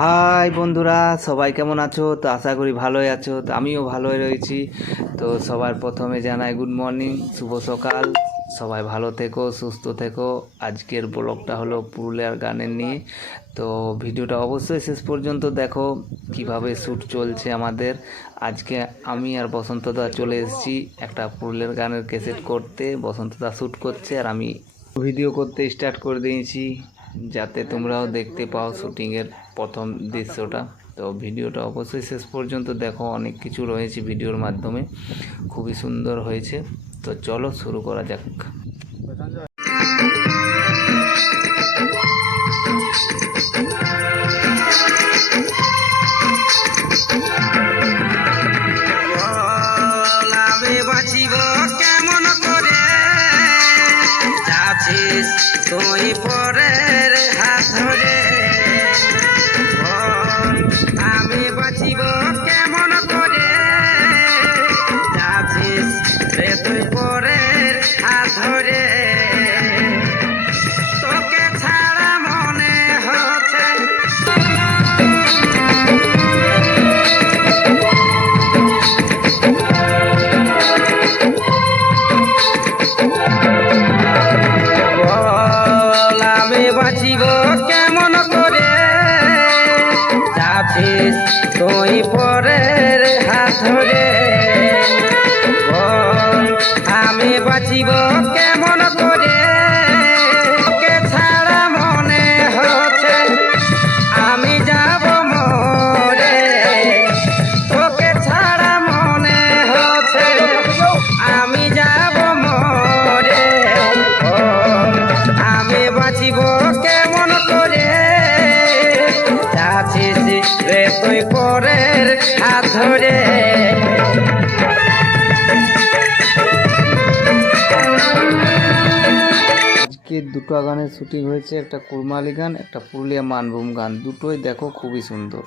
High বন্ধুরা, সবাই কেমন আছো? তো আশা করি ভালোই আছো। তো আমিও ভালোই রয়েছি। তো সবার প্রথমে জানাই গুড মর্নিং, শুভ সকাল। সবাই ভালো থেকো, সুস্থ থেকো। আজকের ব্লগটা হলো পুরুলিয়ার গানের নিয়ে। তো ভিডিওটা অবশ্যই শেষ পর্যন্ত দেখো কিভাবে শ্যুট চলছে আমাদের। আজকে আমি আর বসন্তদা চলে এসেছি একটা পুরুলিয়ার গানের ক্যাসেট করতে। বসন্তদা শ্যুট করছে আর আমি ভিডিও করতে স্টার্ট করে দিয়েছি, যাতে তোমরাও দেখতে পাও শুটিংয়ের প্রথম দৃশ্যটা। তো ভিডিওটা অবশ্যই শেষ পর্যন্ত দেখো, অনেক কিছু রয়েছে ভিডিওর মাধ্যমে, খুবই সুন্দর হয়েছে। তো চলো শুরু করা যাক। কেমন করে যাচ্ছিস তুই পরের হাত ধরে, আমি বাঁচিব কেমন করে যাচ্ছিস রে তুই পরের হাত ধরে। তোকে ছাড়া মনে হচ্ছে বাঁচিব কেমন করে যাচ্ছিস তুই পরের হাত ধরে, আমি বাঁচিব কেমন করে। তোকে ছাড়া মনে হচ্ছে আমি যাব মরে, তোকে ছাড়া মনে হচ্ছে আমি যাব মরে। আমি বাঁচিব কেমন করে যাচ্ছিস রে তুই পরের হাত ধরে। আজকে দুটো গানের শুটিং হয়েছে, একটা কুরমালি গান, একটা পুরুলিয়া মানভূম গান। দুটোই দেখো খুবই সুন্দর।